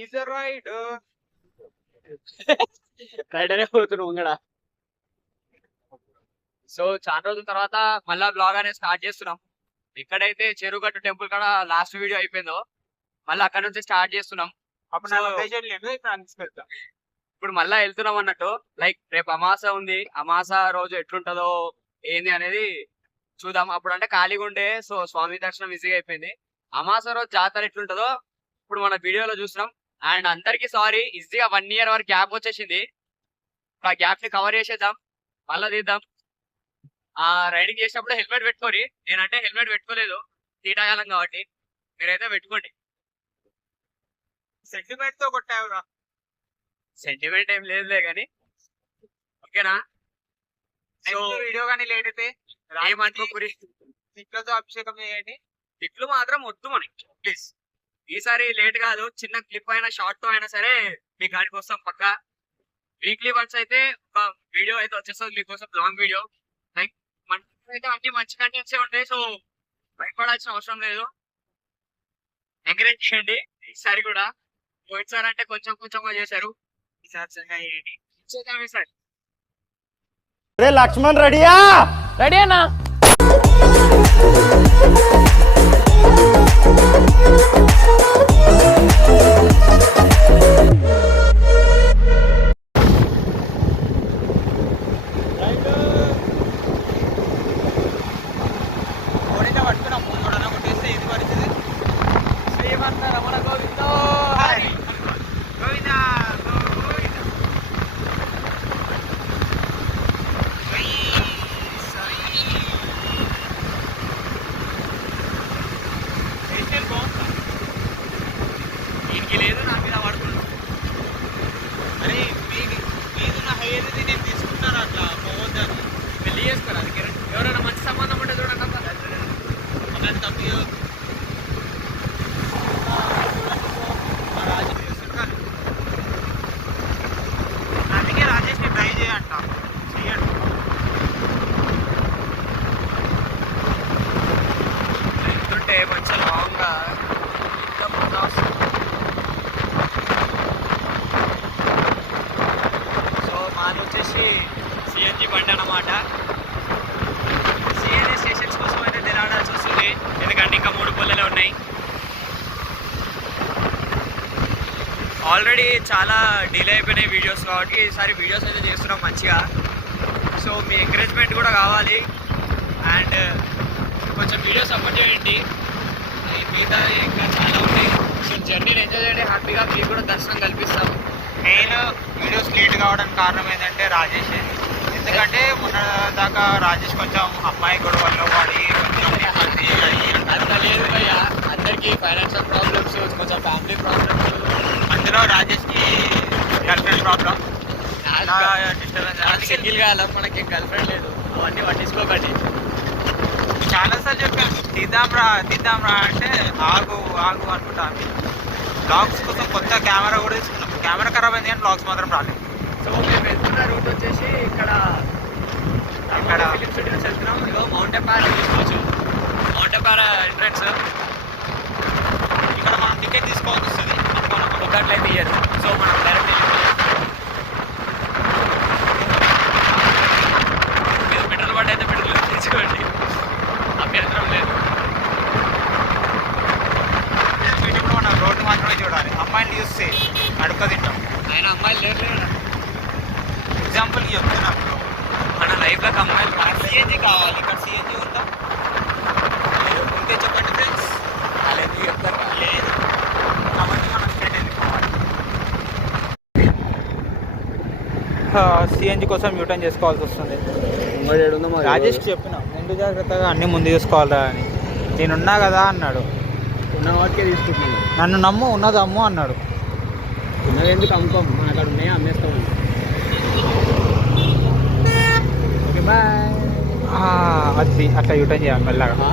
Is right రైడరే పోతున్నాం ఇక్కడ. So చాలా రోజుల తర్వాత మళ్ళా బ్లాగ్ అనేది స్టార్ట్ చేస్తున్నాం. ఎక్కడైతే చెరువుగట్టు టెంపుల్ కాడ లాస్ట్ వీడియో అయిపోయిందో మళ్ళీ అక్కడ నుంచి స్టార్ట్ చేస్తున్నాం. ఇప్పుడు మళ్ళా వెళ్తున్నాం అన్నట్టు. లైక్ రేపు అమాస ఉంది, అమాస రోజు ఎట్లుంటదో ఏంది అనేది చూద్దాం. అప్పుడు అంటే ఖాళీగా ఉండే, సో స్వామి దర్శనం ఈజీగా అయిపోయింది. అమాస రోజు జాతర ఎట్లుంటదో ఇప్పుడు మన వీడియోలో చూస్తున్నాం. అండ్ అందరికి సారీ, ఈజీగా 1 year వరకు గ్యాప్ వచ్చేసింది. ఆ గ్యాప్ ని కవర్ చేసేద్దాం, మళ్ళా తీద్దాం. రైడింగ్ చేసినప్పుడు హెల్మెట్ పెట్టుకోరి. నేనంటే హెల్మెట్ పెట్టుకోలేదు, తీటాకాలం కాబట్టి. మీరైతే పెట్టుకోండి. సెంటిమెంట్ తో కొట్టావురా. సెంటిమెంట్ ఏం లేదులే కానీ ఓకేనా. సో వీడియో కానీ లేట్ అయితే ఏమనుకోరి, తిట్లతో అభిషేకం చేయండి. తిట్లు మాత్రం వద్దు మనకి ప్లీజ్. ఈసారి లేట్ కాదు, చిన్న క్లిప్ అయినా షార్ట్ తో అయినా సరే మీ గాడికి వస్తాం పక్కా. వీక్లీ వన్స్ అయితే ఒక వీడియో అయితే వచ్చేస్తుంది మీకోసం, లాంగ్ వీడియో. లైక్ మన అయితే అన్ని మంచి కంటెంట్స్ ఉంటాయి, సో భయపడాల్సిన అవసరం లేదు. ఎంకరేజ్ చేయండి ఈసారి కూడా. పోయినసారి అంటే కొంచెం కొంచెంగా చేశారు, ఈసారి చేద్దాం ఈసారి. లక్ష్మణ్ రెడీయా? రెడీ అన్నా. ఎవరైనా మంచి సంబంధం ఉంటే చూడండి. అందుకే రాజేష్ ని ట్రై చేయంట, చెయ్యండి. వెళ్తుంటే కొంచెం లాంగ్ గా సో మాది వచ్చేసి సిఎన్జి బండి అన్నమాట. సిఎన్జి స్టేషన్స్ కోసం అయితే తిరగాల్సి వస్తుంది, ఎందుకంటే ఇంకా 3 పుల్లలే ఉన్నాయి. ఆల్రెడీ చాలా డిలే అయిపోయినాయి వీడియోస్ కాబట్టి ఈసారి వీడియోస్ అయితే చేస్తున్నాం మంచిగా. సో మీ ఎంకరేజ్మెంట్ కూడా కావాలి, అండ్ కొంచెం వీడియోస్ సపోర్ట్ చేయండి. మిగతా ఇంకా చాలా ఉన్నాయి. సో జర్నీని ఎంజాయ్ చేయండి హ్యాపీగా, మీకు కూడా దర్శనం కల్పిస్తాం. మెయిన్ వీడియోస్ లేట్ కావడానికి కారణం ఏంటంటే రాజేష్. ఎందుకంటే మొన్న దాకా రాజేష్ కొంచెం అమ్మాయి గొడవల్లో వాడి అంత లేదు భయ్యా. అందరికీ ఫైనాన్షియల్ ప్రాబ్లమ్స్, కొంచెం ఫ్యామిలీ ప్రాబ్లమ్స్, అందులో రాజేష్కి girl friend problem. Disturbance single కాలం, మనకి గర్ల్ ఫ్రెండ్ లేదు. అవన్నీ పట్టించుకోకండి. చాలాసార్లు చెప్పాను తీద్దాంరా అంటే ఆగు అనుకుంటాను. బ్లాగ్స్ కోసం కొత్త కెమెరా కూడా తీసుకున్నాం. కెమెరా ఖరాబ్ అయింది కానీ బ్లాగ్స్ మాత్రం రాలేదు. సో మేము వెళ్తున్న రూట్ వచ్చేసి ఇక్కడ ఫిలిం సిటీ నుంచి వెళ్తున్నాం. ఇదో మౌంటైన్ పారా తీసుకోవచ్చు, మౌంటైన్ పారా ఎంట్రన్స్. ఇక్కడ మనం టికెట్ తీసుకోవాల్సి వస్తుంది, మనం టికెట్లయితే ఇయ్యదు. సో మనం డైరెక్ట్ మీరు పెట్రోల్ బండి అయితే పెట్రోల్ తీసుకోండి, అభ్యంతరం లేదు. ఇప్పుడు మనం రోడ్డు మాత్రమే చూడాలి. అమ్మాయిని చూస్తే అడుక్క తింటాం, ఆయన అమ్మాయిలు లేరు. ఎగ్జాంపుల్ చెప్తున్నా, మన లైఫ్లోకి అమ్మాయిలు సిఎన్జి కావాలి. ఇక్కడ సిఎన్జి ఉందా? ఉంటే చెప్పండి ఫ్రెండ్స్. వాళ్ళు ఎందుకు చెప్తారు? లేదు కాబట్టి మనం స్టేట్ వెళ్ళిపోవాలి. సిఎన్జి కోసం యూటర్న్ చేసుకోవాల్సి వస్తుంది. రాజేష్కి చెప్పిన ముందు జాగ్రత్తగా అన్నీ ముందు చూసుకోవాలా అని. నేనున్నా కదా అన్నాడు. ఉన్న వాటికే తీసుకుంటున్నాను, నన్ను నమ్ము ఉన్నదమ్ము అన్నాడు. ఉన్నది ఎందుకు అమ్ముకోం, మన అక్కడ ఉన్నాయో అమ్మేస్తాము. Okay bye. అది అట్లా యూటర్న్ చేయాలి మెల్లగా.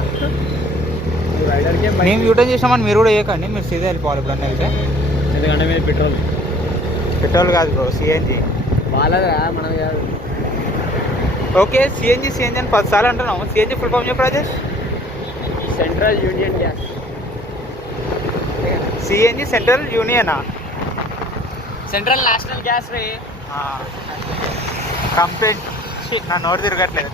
మేము యూటర్న్ చేసామని మీరు కూడా చేయకండి, మీరు సీదా వెళ్ళిపోవాలి ఎప్పుడన్నా వెళ్తే. ఎందుకంటే మీరు పెట్రోల్ కాదు బ్రో, సిఎన్జి. బాగా మనం కాదు. ఓకే సిఎన్జి అని 10 సార్లు అంటున్నాము. సిఎన్జి ఫుల్ ఫామ్ చెప్పు Rajesh. Central union gas. CNG central యూనియనా? సెంట్రల్ నేషనల్ గ్యాస్ రే. కంపెన్ నా నోరు తిరగట్లేదు.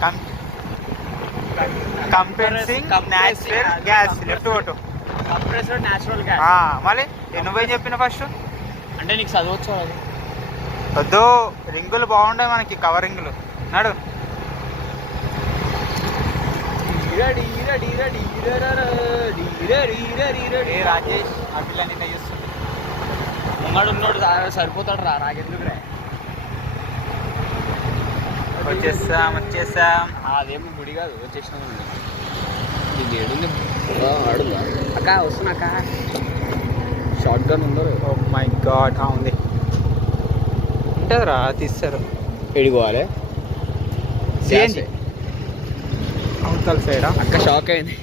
కంపెన్సింగ్ న్యాచురల్ గ్యాస్ లెఫ్ట్ కొట్టు. Compressor natural gas. మళ్ళీ నువ్వేం చెప్పిన ఫస్ట్? అంటే నీకు చదవచ్చు అది. వద్దు, రింగులు బాగుంటాయి మనకి, కవరింగులు. నడు. రాజేష్ ఆ పిల్ల నిన్న చూస్తుంది. ముంగడు ఉన్నోడు సరిపోతాడు రా, నాకెందుకు రా. వచ్చేసాం. అదేమో గుడి కాదు, వచ్చేసిన ఇది ఏడుంది. ఆడుందా అక్క? వస్తున్నా అక్క. షార్ట్ గన్ ఉందో? ఓ మై గాడ్, ఉంది. ఉంటుందిరా, తీస్తారు. ఎడిపోవాలి సిఎన్జి అవతల సైడా? అక్క షాక్ అయింది.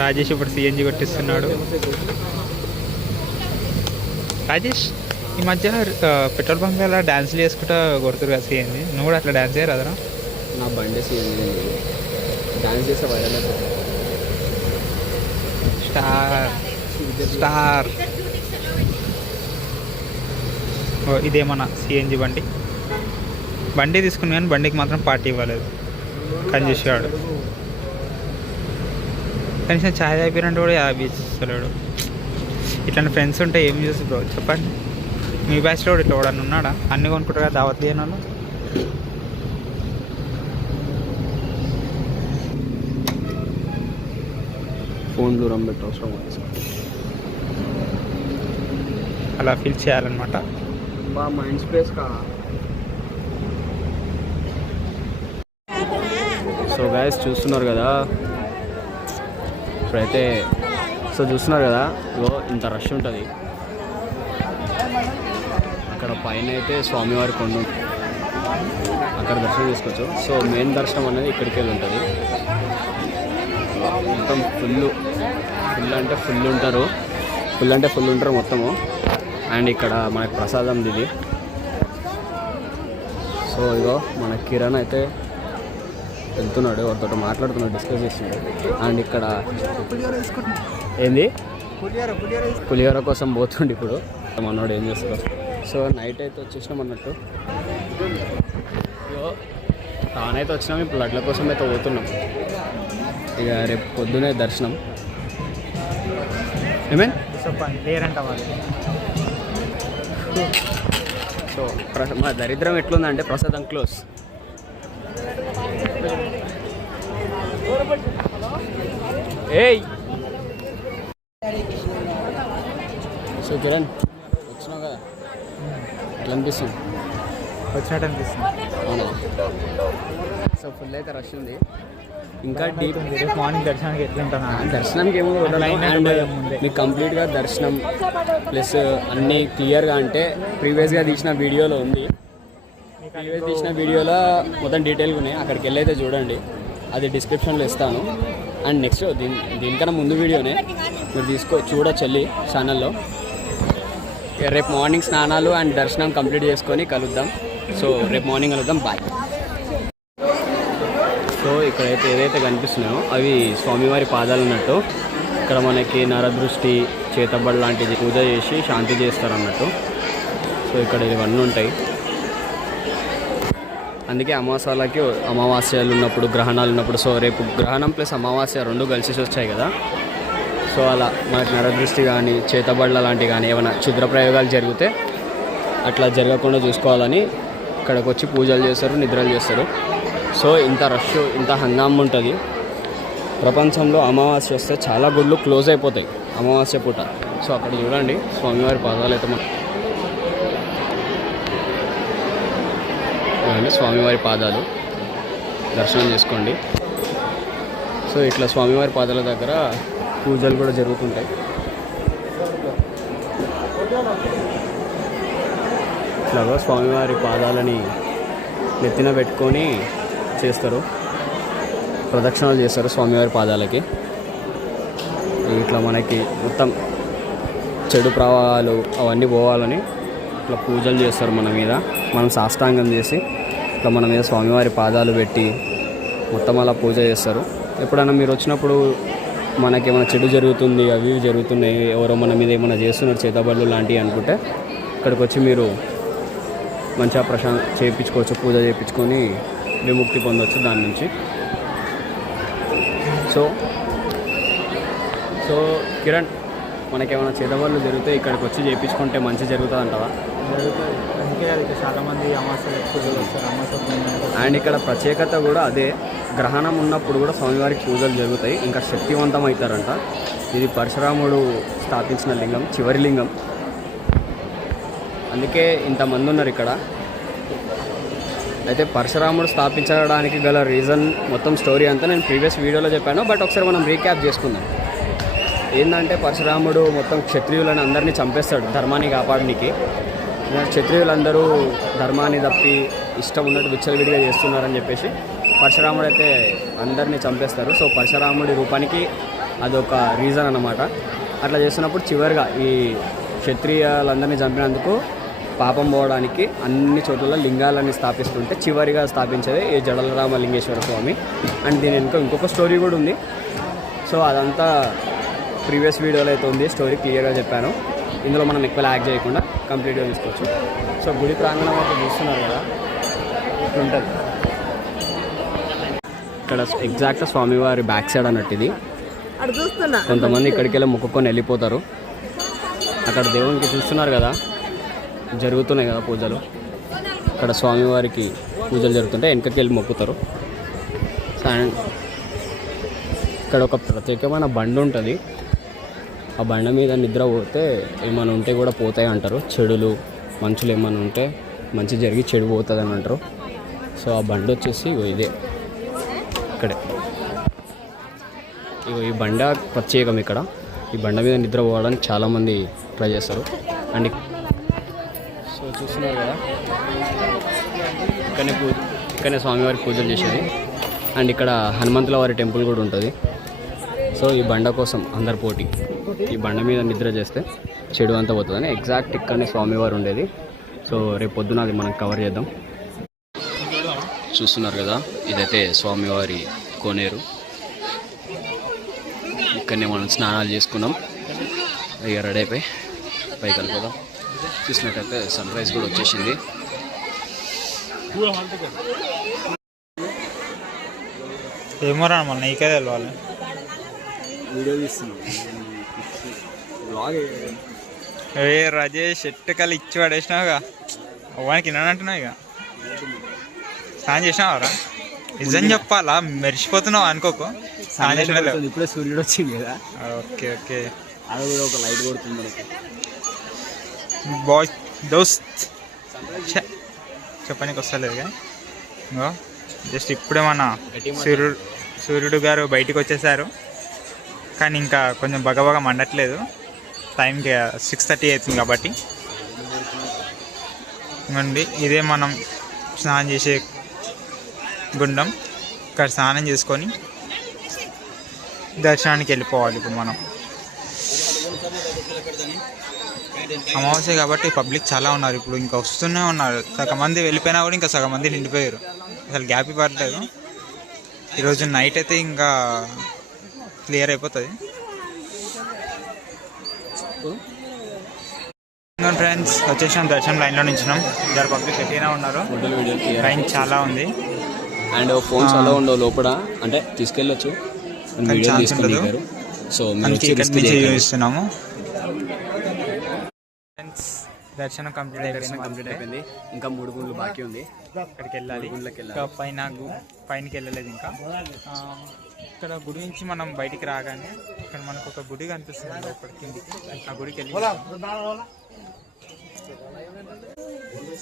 రాజేష్ ఇప్పుడు సిఎన్జి కొట్టిస్తున్నాడు. రాజేష్ ఈ మధ్య పెట్రోల్ బంక్ అలా డాన్స్లు చేసుకుంటా కొడుతురు కదా సిఎన్జి. నువ్వు కూడా అట్లా డాన్స్ చేయరాదరా? నా బండి సిఎన్జి డాన్స్ చేస్తే వైరల్ అయిపోతుంది. స్టార్ ఇదేమన్నా సిఎన్జి బండి తీసుకుని కానీ బండికి మాత్రం పార్టీ ఇవ్వలేదు. కంజూసాడు. కనీసం ఛాయ్ తాగిపోయినట్టు కూడా ఇస్తలేడు. ఇట్లాంటి ఫ్రెండ్స్ ఉంటే ఏం చూసి బ్రో చెప్పండి. మీ బ్యాచ్లో కూడా ఇట్లా ఎవడన్నా ఉన్నాడా? అన్నీ కొనుక్కుంటారు కదా దావత్ లేని వాళ్ళు. ఫోన్ దూరం పెట్టి అవసరం అలా ఫీల్ చేయాలన్నమాట. మైండ్ స్పేస్ కా. సో గైస్ చూస్తున్నారు కదా ఇప్పుడైతే. సో చూస్తున్నారు కదా ఇగో ఇంత రష్ ఉంటుంది. అక్కడ పైన అయితే స్వామివారి కొండ అక్కడ దర్శనం చేసుకోవచ్చు. సో మెయిన్ దర్శనం అనేది ఇక్కడికి వెళ్ళి ఉంటుంది. మొత్తం ఫుల్ అంటే ఫుల్ ఉంటారు మొత్తము. అండ్ ఇక్కడ మనకి ప్రసాదం ఇది. సో ఇగో మన కిరణ్ అయితే వెళ్తున్నాడు, వారితో మాట్లాడుతున్నాడు, డిస్కస్ చేస్తున్నాడు. అండ్ ఇక్కడ ఏంది పులిహోర కోసం పోతుండే ఇప్పుడు మనోడు ఏం చేస్తాడు. సో నైట్ అయితే వచ్చేసినాం అన్నట్టు. ఇగో తానైతే వచ్చినాం, ఇప్పుడు లడ్ల కోసం అయితే పోతున్నాం. ఇక రేపు పొద్దునే దర్శనం. ఏమేం లేరంట వాళ్ళు. సో మా దరిద్రం ఎట్లుందంటే ప్రసాదం క్లోజ్. ఏయ్ సో కిరణ్ వచ్చినావు కదా, ఎట్లా అనిపిస్తుంది? వచ్చినట్టు అనిపిస్తుంది. అవునా? సో ఫుల్ అయితే రష్ ఉంది. ఇంకా డీప్ రేపు మార్నింగ్ దర్శనానికి ఎట్లా ఉంటానా? దర్శనానికి ఏమో మీకు కంప్లీట్గా దర్శనం ప్లస్ అన్నీ క్లియర్గా అంటే ప్రీవియస్గా తీసిన వీడియోలో ఉంది. ప్రీవియస్ తీసిన వీడియోలో మొత్తం డీటెయిల్గా ఉన్నాయి. అక్కడికి వెళ్ళైతే చూడండి, అది డిస్క్రిప్షన్లో ఇస్తాను. అండ్ నెక్స్ట్ దీనికన్నా ముందు వీడియోనే మీరు చూడొచ్చు వెళ్ళి ఛానల్లో. రేపు మార్నింగ్ స్నానాలు అండ్ దర్శనం కంప్లీట్ చేసుకొని కలుద్దాం. సో రేపు మార్నింగ్ కలుద్దాం. బాయ్. సో ఇక్కడైతే ఏదైతే కనిపిస్తున్నాయో అవి స్వామివారి పాదాలు అన్నట్టు. ఇక్కడ మనకి నరదృష్టి, చేతబడి లాంటిది పూజ చేసి శాంతి చేస్తారు అన్నట్టు. సో ఇక్కడ ఇవన్నీ ఉంటాయి. అందుకే అమావాస్యలు ఉన్నప్పుడు, గ్రహణాలు ఉన్నప్పుడు, సో రేపు గ్రహణం ప్లస్ అమావాస్య రెండు కలిసి వచ్చాయి కదా. సో అలా మనకి నరదృష్టి కానీ చేతబడుల లాంటివి కానీ ఏమైనా క్షుద్ర ప్రయోగాలు జరిగితే అట్లా జరగకుండా చూసుకోవాలని ఇక్కడికి వచ్చి పూజలు చేస్తారు, నిద్రలు చేస్తారు. సో ఇంత రష్, ఇంత హంగామా ఉంటుంది. ప్రపంచంలో అమావాస్య వస్తే చాలా గుళ్ళు క్లోజ్ అయిపోతాయి అమావాస్య పూట. సో అక్కడ చూడండి స్వామివారి పాదాలు అయితే చూడండి, స్వామివారి పాదాలు దర్శనం చేసుకోండి. సో ఇట్లా స్వామివారి పాదాల దగ్గర పూజలు కూడా జరుగుతుంటాయి. ఇట్లాగా స్వామివారి పాదాలని నెత్తిన పెట్టుకొని చేస్తారు, ప్రదక్షిణలు చేస్తారు స్వామివారి పాదాలకి. ఇట్లా మనకి మొత్తం చెడు ప్రవాహాలు అవన్నీ పోవాలని ఇట్లా పూజలు చేస్తారు మన మీద. మనం సాష్టాంగం చేసి ఇట్లా మన మీద స్వామివారి పాదాలు పెట్టి మొత్తం అలా పూజ చేస్తారు. ఎప్పుడైనా మీరు వచ్చినప్పుడు మనకి ఏమైనా చెడు జరుగుతుంది, అవి జరుగుతున్నాయి, ఎవరో మన మీద ఏమైనా చేస్తున్నారు చేతబడులు లాంటివి అనుకుంటే ఇక్కడికి వచ్చి మీరు మంచిగా చేయించుకోవచ్చు, పూజ చేయించుకొని విముక్తి పొందవచ్చు దాని నుంచి. సో కిరణ్, మనకేమైనా చేతబడులు జరిగితే ఇక్కడికి వచ్చి చేయించుకుంటే మంచి జరుగుతుంది అంటావా? జరుగుతుంది. అందుకే ఇక్కడ చాలామంది అమావాస్య పూజలు వస్తారు. అమావాస్య అండ్ ఇక్కడ ప్రత్యేకత కూడా అదే, గ్రహణం ఉన్నప్పుడు కూడా స్వామివారికి పూజలు జరుగుతాయి, ఇంకా శక్తివంతం అవుతారంట. ఇది పరశురాముడు స్థాపించిన లింగం, చివరి లింగం, అందుకే ఇంతమంది ఉన్నారు ఇక్కడ. అయితే పరశురాముడు స్థాపించడానికి గల రీజన్ మొత్తం స్టోరీ అంతా నేను ప్రీవియస్ వీడియోలో చెప్పాను, బట్ ఒకసారి మనం రీక్యాప్ చేసుకుందాం. ఏంటంటే పరశురాముడు మొత్తం క్షత్రియులను అందరినీ చంపేస్తాడు ధర్మాన్ని కాపాడడానికి. క్షత్రియులందరూ ధర్మాన్ని తప్పి ఇష్టం ఉన్నట్టు విచ్చలవిడిగా చేస్తున్నారని చెప్పేసి పరశురాముడు అయితే అందరినీ చంపేస్తారు. సో పరశురాముడి రూపానికి అదొక రీజన్ అన్నమాట. అట్లా చేస్తున్నప్పుడు చివరిగా ఈ క్షత్రియులందరినీ చంపినందుకు పాపం పోవడానికి అన్ని చోట్ల లింగాలని స్థాపిస్తుంటే చివరిగా స్థాపించేది ఈ జడలరామ లింగేశ్వర స్వామి. అండ్ దీని ఇంకొక స్టోరీ కూడా ఉంది. సో అదంతా ప్రీవియస్ వీడియోలో అయితే ఉంది, స్టోరీ క్లియర్గా చెప్పాను. ఇందులో మనం ఎక్కువ ల్యాగ్ చేయకుండా కంప్లీట్గా తీసుకోవచ్చు. సో గుడి ప్రాంగణం అయితే చూస్తున్నారు కదా, ఇట్లుంటుంది. ఇక్కడ ఎగ్జాక్ట్ స్వామివారి బ్యాక్ సైడ్ అన్నట్టు ఇది. కొంతమంది ఇక్కడికి వెళ్ళి మొక్కుకొని వెళ్ళిపోతారు. అక్కడ దేవునికి చూస్తున్నారు కదా, జరుగుతున్నాయి కదా పూజలు. ఇక్కడ స్వామివారికి పూజలు జరుగుతుంటే వెనకకి వెళ్ళి మొక్కుతారు. అండ్ ఇక్కడ ఒక ప్రత్యేకమైన బండి ఉంటుంది. ఆ బండ మీద నిద్ర పోతే ఏమైనా ఉంటే కూడా పోతాయి అంటారు. చెడులు మంచులు ఏమైనా ఉంటే మంచి జరిగి చెడు పోతుంది అని అంటారు. సో ఆ బండి వచ్చేసి ఇదే ఇక్కడే. ఈ బండ ప్రత్యేకం ఇక్కడ. ఈ బండ మీద నిద్ర పోవడానికి చాలామంది ట్రై చేస్తారు. అండ్ సో చూస్తున్నారు కదా, ఇక్కడనే స్వామివారికి పూజలు చేసేది. అండ్ ఇక్కడ హనుమంతుల వారి టెంపుల్ కూడా ఉంటుంది. సో ఈ బండ కోసం అందరు పోటీ, ఈ బండ మీద నిద్ర చేస్తే చెడు అంతా పోతుందని ఎగ్జాక్ట్ ఇక్కడనే స్వామివారు ఉండేది. సో రేపు పొద్దున అది మనం కవర్ చేద్దాం. చూస్తున్నారు కదా, ఇదైతే స్వామివారి కోనేరు. ఇక్కడనే మనం స్నానాలు చేసుకున్నాం. ఇక రెడీ అయిపోయి పైకి వెళ్ళిపోదాం. చూసినట్టయితే సన్ రైజ్ కూడా వచ్చేసింది. ఏమోరా మళ్ళీ నీకే తెలవాలి. వీడియో తీస్తున్నాం. ఏ రాజేష్ ఎట్టుకలు ఇచ్చి పడేసినావుగా, అవ్వానికి విన్నానంటున్నావు. ఇక స్నానం చేసినావారా? నిజం చెప్పాలా, మెరిసిపోతున్నావు అనుకోకు. స్నానం చేసిన ఇప్పుడే సూర్యుడు వచ్చింది కదా. ఓకే ఓకే, అది కూడా ఒక లైట్ కొడుతుంది మనకి. బాయ్ దోస్త్ చెప్పడానికి వస్తలేదు కానీ జస్ట్ ఇప్పుడే మన సూర్యుడు గారు బయటికి వచ్చేసారు. కానీ ఇంకా కొంచెం బగబగా మండట్లేదు. టైంకి 6:30 అవుతుంది కాబట్టి. ఇవ్వండి, ఇదే మనం స్నానం చేసే గుండం. ఇక్కడ స్నానం చేసుకొని దర్శనానికి వెళ్ళిపోవాలి. ఇప్పుడు మనం అమావాస్య కాబట్టి పబ్లిక్ చాలా ఉన్నారు. ఇప్పుడు ఇంకా వస్తూనే ఉన్నారు. సగం మంది వెళ్ళిపోయినా కూడా ఇంకా సగం మంది నిండిపోయారు. అసలు గ్యాప్ పడలేదు. ఈరోజు నైట్ అయితే ఇంకా క్లియర్ అయిపోతుంది. ఫ్రెండ్స్ వచ్చేసాం, దర్శనం లైన్లో నించున్నాం. ఇద్దరు పబ్లిక్ ఎట్టినా ఉన్నారు. లైన్ చాలా ఉంది. అండ్ ఫోన్స్ అలా ఉండవు లోపల, అంటే తీసుకెళ్ళొచ్చు. సో చూస్తున్నాము. దర్శనం కంప్లీట్ అయిపోయింది. ఇంకా 3 గుళ్ళు బాకీ ఉంది. అక్కడికి వెళ్ళాలి. ఇంకా పైనకి వెళ్ళలేదు. ఇంకా ఇక్కడ గుడి నుంచి మనం బయటికి రాగానే ఇక్కడ మనకు ఒక గుడి కనిపిస్తుంది అక్కడ కిందికి. ఆ గుడికి వెళ్ళి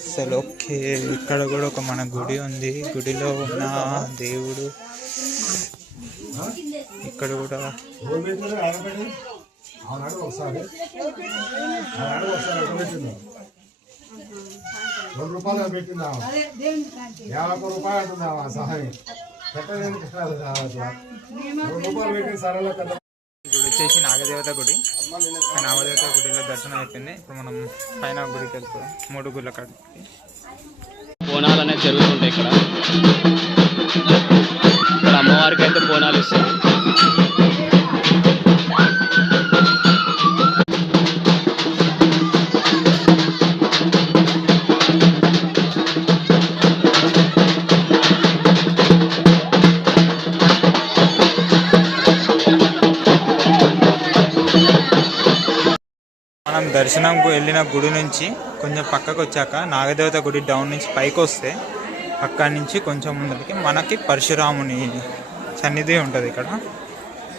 అసలు ఓకే, ఇక్కడ కూడా ఒక మన గుడి ఉంది. గుడిలో ఉన్న దేవుడు ఇక్కడ కూడా ₹2 పెట్టిందా, ₹50 అంటుందా సహాయం ₹2 పెట్టి సరళ. గుడి వచ్చేసి నాగదేవత గుడి. నాగదేవత గుడిలో దర్శనం అయిపోయింది. ఇప్పుడు మనం పైన గుడికి వెళ్తాం. 3 గుళ్ళ కాడికి. బోనాలు అనేది జరుగుతుంటాయి ఇక్కడ. ఇక్కడ అమ్మవారికి అయితే బోనాలు ఇస్తారు. మనం దర్శనంకు వెళ్ళిన గుడి నుంచి కొంచెం పక్కకు వచ్చాక నాగదేవత గుడి డౌన్ నుంచి పైకి వస్తే అక్కడి నుంచి కొంచెం ముందరికి మనకి పరశురాముని సన్నిధి ఉంటుంది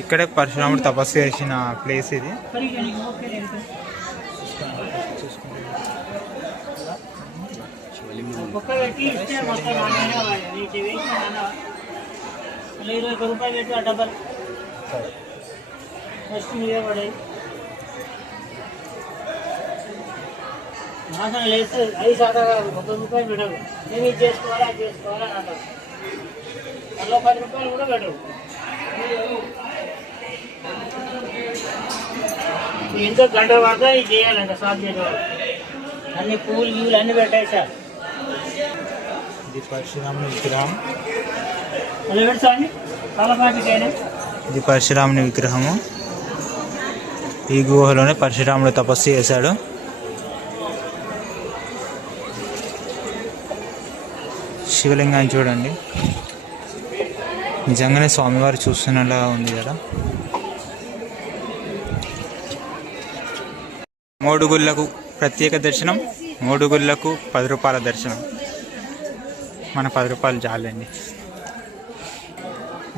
ఇక్కడే పరశురాముడు తపస్సు చేసిన ప్లేస్ ఇది. లేదు 5 శాతం ₹1 పెట్టరు. నేను ఇది చేసుకోవాలి అది చేసుకోవాలి అని అంటారు. అందులో ₹10 కూడా పెట్టరు. ఎంతో గంట పడితే ఇది చేయాలంట సాల్వ్ చేయడం. అన్ని పువ్వులు గీవులు అన్నీ పెట్టాయి సార్. ఇది పరశురాముని విగ్రహం. అది పెడతాండి తలపాటికైనా. ఇది పరశురాముని విగ్రహము. ఈ గుహలోనే పరశురాముడు తపస్సు చేశాడు. శివలింగాన్ని చూడండి, నిజంగానే స్వామివారు చూస్తున్నలా ఉంది కదా. 3 గుళ్ళకు ప్రత్యేక దర్శనం, 3 గుళ్ళకు ₹10 దర్శనం. మన ₹10 చాలండి.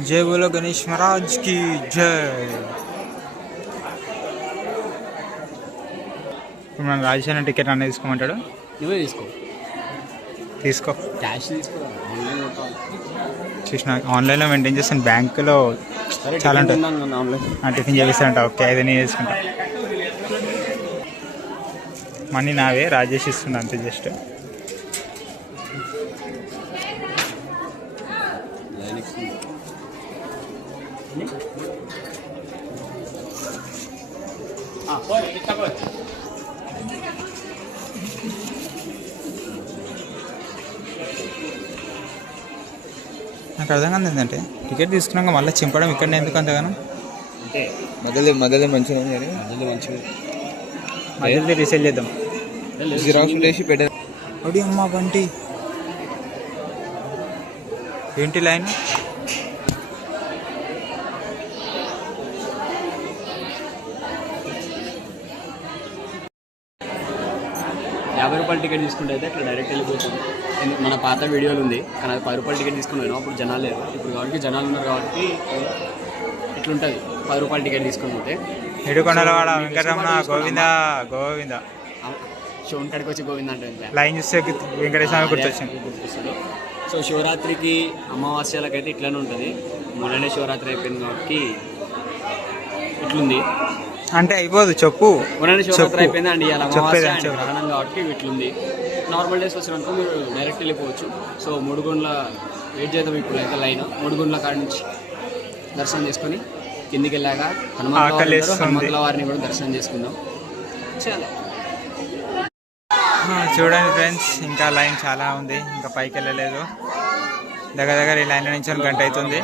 జై బోలో గణేష్ మహారాజ్ కి జై. ఇప్పుడు మనం రాజశేఖర్ టికెట్ అనేది తీసుకోమంటాడు. నువ్వే తీసుకో క్యాష్ తీసుకో. చూసిన ఆన్లైన్లో మెయింటైన్ చేస్తాను, బ్యాంకులో చాలా ఉంటుంది. టిఫిన్ చేపిస్తానంట. ఓకే, 5 నేను చేసుకుంటా. మనీ నావే, రాజేష్ ఇస్తుండ అంతే. జస్ట్ నాకు అర్థం కాదు ఏంటంటే టికెట్ తీసుకున్నాక మళ్ళీ చింపడం ఇక్కడనే ఎందుకు అంతగానో. మధ్యలో మంచిగా ఉంది కానీ మధ్యలో రీసేల్ చేద్దాం. జిరాక్స్ వేసి పెట్టే ఒడి అమ్మ బంటి ఏంటి లైన్. ₹50 టికెట్ తీసుకుంటే అయితే ఇట్లా డైరెక్ట్ వెళ్ళిపోతుంది. మన పాత వీడియోలు ఉంది కానీ అది ₹10 టికెట్ తీసుకున్నాను. అప్పుడు జనాలు లేరు. ఇప్పుడు కాబట్టి జనాలు ఉన్నారు కాబట్టి ఇట్లుంటుంది. ₹10 టికెట్ తీసుకుని పోతే ఏడుకొండలవాడ వెంకటరమణ గోవింద గోవింద షోన్ కాడికి వచ్చి గోవింద అంటే లైన్ చూస్తే వెంకటేశ్వర గుర్తొచ్చింది. గుర్తొస్తాడు. సో శివరాత్రికి అమావాస్యలకైతే ఇట్లానే ఉంటుంది. మొన్ననే శివరాత్రి అయిపోయింది కాబట్టి ఇట్లుంది. అంటే అయిపోదు చెప్పు. మొన్ననే శివరాత్రి అయిపోయింది అండి. ఇలా చెప్పేది అమావాస్య అండ్ గ్రహణం కాబట్టి ఇట్లుంది. నార్మల్ డేస్ వచ్చినాక మీరు డైరెక్ట్ వెళ్ళిపోవచ్చు. సో 3 గుండ్ల వెయిట్ చేద్దాం. ఇప్పుడు అయితే లైన్ 3 గుండ్ల కాడి నుంచి దర్శనం చేసుకొని కిందికి వెళ్ళాక హనుమంతుల వారిని కూడా దర్శనం చేసుకుందాం. చాలా చూడండి ఫ్రెండ్స్, ఇంకా లైన్ చాలా ఉంది. ఇంకా పైకి వెళ్ళలేదు. దగ్గర ఈ లైన్లో నుంచి 1 గంట అవుతుంది.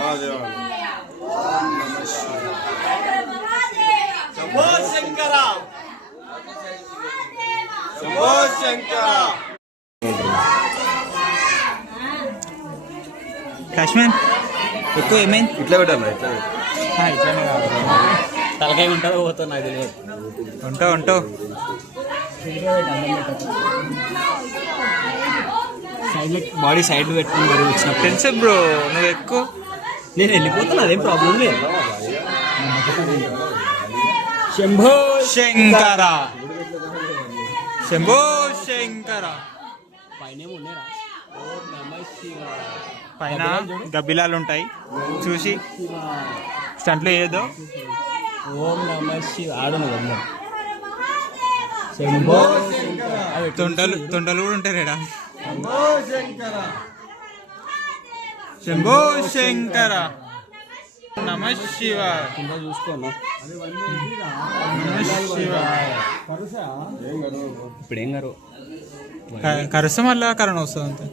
కాశ్మీర్ ఎక్కువ ఏమైంది? ఇట్లా పెట్టాలి. ఇట్లానే కాదు. తలకాయ ఉంటుందో పోతుంది నాకు తెలియదు. ఉంటావు బాడీ సైడ్ పెట్టుకుని మరి వచ్చినప్పుడు తెలుసు బ్రో, నువ్వు ఎక్కువ. నేను వెళ్ళిపోతున్నా, అదేం ప్రాబ్లం లేదు. శంభో శంకర శంభో శంకర. పైన ఉన్నారా? పైన గబ్బిలాలు ఉంటాయి, చూసి స్టంట్లు ఏదో. ఓం నమ శివ ఆడను శంభో తొండలు కూడా ఉంటాయి రేడా. శంభో శంకర నమ శివ. చూసుకోన్నా ఇప్పుడు ఏం గారు కరుసం వల్ల కరోనా వస్తుంది అంతే.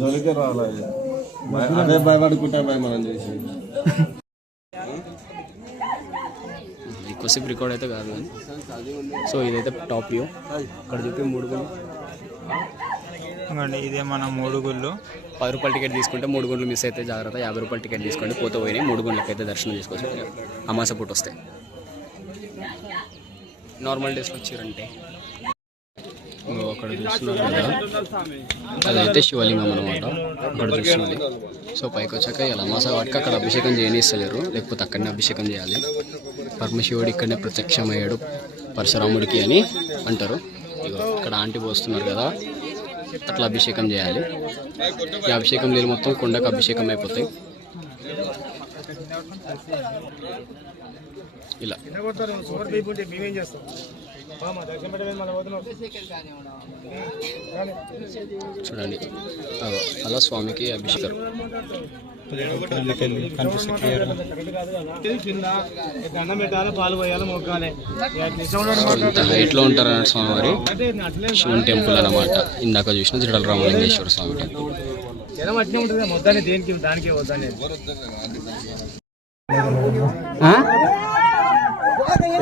జోలికే రాలేదు. అదే భయపడుకుంటా మనం చేసి ఎక్కువసేపు రికార్డ్ అయితే కాదు కానీ. సో ఇదైతే టాప్ వ్యూ. ఇక్కడ చూపి 3 గుళ్ళు. ఇదే మన 3 గుళ్ళు. ₹10 టికెట్ తీసుకుంటే 3 గుండ్లు మిస్ అయితే జాగ్రత్త. ₹50 టికెట్ తీసుకోండి, పోతే పోయినాయి. 3 గుండ్లకి అయితే దర్శనం చేసుకోవచ్చు. అమాస పూట వస్తే నార్మల్ డేస్లో వచ్చారంటే అక్కడ చూస్తున్నారు కదా, అదైతే శివలింగం అనమాట. అక్కడ చూస్తున్నది. సో పైకి వచ్చాక ఇలా అమాస వాటికి అక్కడ అభిషేకం చేయనిస్తలేరు, లేకపోతే అక్కడనే అభిషేకం చేయాలి. పరమశివుడు ఇక్కడనే ప్రత్యక్షమయ్యాడు పరశురాముడికి అని అంటారు. ఇక్కడ ఆంటీ పోస్తున్నారు కదా, అట్లా అభిషేకం చేయాలి. ఈ అభిషేకం నీళ్ళు మొత్తం కొండకు అభిషేకం అయిపోతాయి. ఇలా చూడండి, అలా స్వామికి అభిషేకం. ఇంత హైట్ లో ఉంటారు అన్నట్టు స్వామివారి శివుని టెంపుల్ అన్నమాట. ఇందాక చూసిన జిడల రామలింగేశ్వర స్వామి టెంపుల్.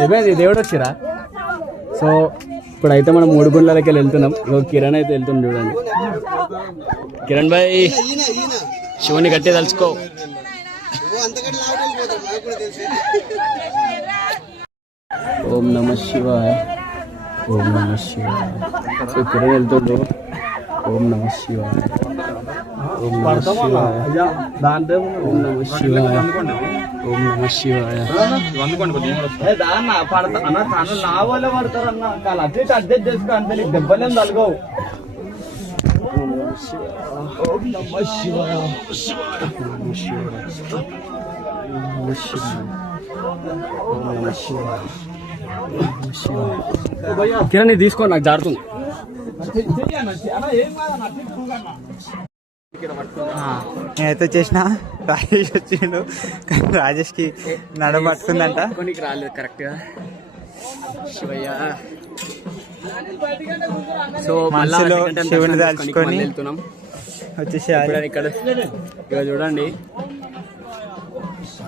ఏమైంది, దేవుడు వచ్చిరా? సో ఇప్పుడైతే మనం 3 గుండ్లకి వెళ్తున్నాం. కిరణ్ అయితే వెళ్తుంది చూడండి. కిరణ్ భాయ్, శివుని గట్టి తలుచుకో. ఓం నమ శివాయ, ఓం నమ శివాయ. సో కిరణ్ వెళ్తుండ్రు. ఓం నమ శివాయ, ఓం నమ శివాయ, ఓం నమ శివాయ, ఓం నమ శివాయ. నా వల్ల పడతారన్న, అడ్జస్ట్ చేసుకో అంతే, నీకు దెబ్బలేం తలగవు. ఓం నమ శివాయ, ఓం నమ శివాయ, ఓం నమ శివాయ. కిరణ్ తీసుకో, నాకు జారుతుంది. నేనైతే వచ్చేసిన, రాజేష్ వచ్చిండు కానీ రాజేష్కి నడబట్టుకుందంట. కొనికి రాలేదు కరెక్ట్గా శివయ్య. సో మనసులో శివుని దాల్చుకొని వెళ్తున్నాం. వచ్చేసేయాలి. ఇక్కడ ఇక చూడండి,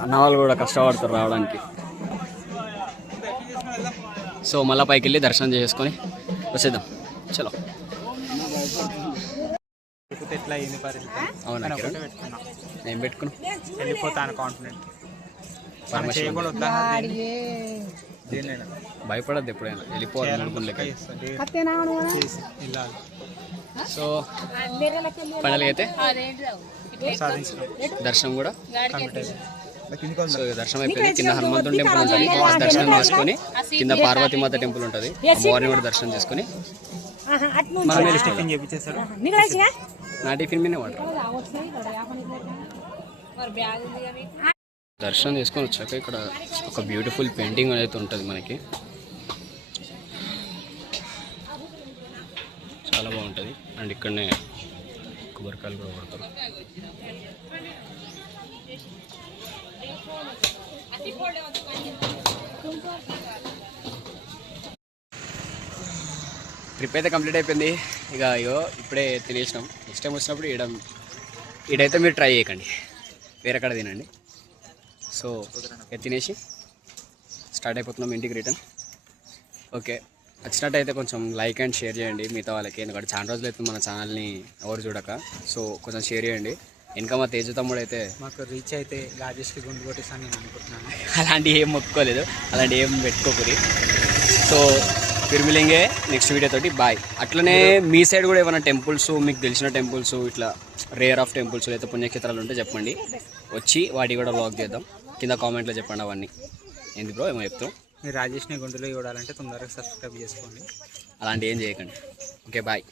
అన్నవాళ్ళు కూడా కష్టపడతారు రావడానికి. సో మళ్ళీ పైకి వెళ్ళి దర్శనం చేసుకొని వచ్చేద్దాం. చలో. ఎట్లా అయింది పరిస్థితి? అవునా కిరణ్? నేను పెట్టుకున్నా, వెళ్ళిపోతాను కాన్ఫిడెంట్. భయపడద్దు ఎప్పుడైనా, వెళ్ళిపోవాలి. 3 గుండ్లకి. సో ఫైనల్గా అయితే దర్శనం కూడా సో దర్శనం అయిపోయింది. కింద హనుమంతుని టెంపుల్ ఉంటుంది, దర్శనం చేసుకొని కింద పార్వతీమాత టెంపుల్ ఉంటుంది, అమ్మవారిని కూడా దర్శనం చేసుకొని మనం టిఫిన్ చేపించేస్తారు. నా టిఫిన్ మీనే వాటర్. దర్శనం చేసుకొని వచ్చాక ఇక్కడ ఒక బ్యూటిఫుల్ పెయింటింగ్ అనేది ఉంటుంది మనకి, చాలా బాగుంటుంది. అండ్ ఇక్కడనే కొబ్బరికాయలు కూడా కొడతారు. ట్రిప్ అయితే కంప్లీట్ అయిపోయింది. ఇక ఇప్పుడే తినేసినాం. నెక్స్ట్ టైం వచ్చినప్పుడు ఈడైతే మీరు ట్రై చేయకండి, వేరే కాడ తినండి. సో తినేసి స్టార్ట్ అయిపోతున్నాం ఇంటికి రిటర్న్. ఓకే, వచ్చినట్టయితే కొంచెం లైక్ అండ్ షేర్ చేయండి మిగతా వాళ్ళకి, ఎందుకంటే చాలా రోజులు అయితే మన ఛానల్ని ఎవరు చూడక. సో కొంచెం షేర్ చేయండి. ఇంకా మా తేజు తమ్ముడు అయితే మాకు రీచ్ అయితే రాజేష్కి గుండు కొట్టేసాను నేను అనుకుంటున్నాను. అలాంటివి ఏం మొక్కుకోలేదు, అలాంటి ఏం పెట్టుకోకూరి. సో ఫిర్ నెక్స్ట్ వీడియో తోటి బాయ్. అట్లనే మీ సైడ్ కూడా ఏమైనా టెంపుల్స్, మీకు తెలిసిన టెంపుల్స్, ఇట్లా రేర్ ఆఫ్ టెంపుల్స్ లేదా పుణ్యక్షేత్రాలు ఉంటే చెప్పండి, వచ్చి వాటి కూడా బ్లాగ్ చేద్దాం. కింద కామెంట్లో చెప్పండి అవన్నీ. ఏంది బ్రో ఏమో చెప్తాం. మీరు రాజేష్ని గుండులో చూడాలంటే తొందరగా సబ్స్క్రైబ్ చేసుకోండి. అలాంటి ఏం చేయకండి. Okay bye.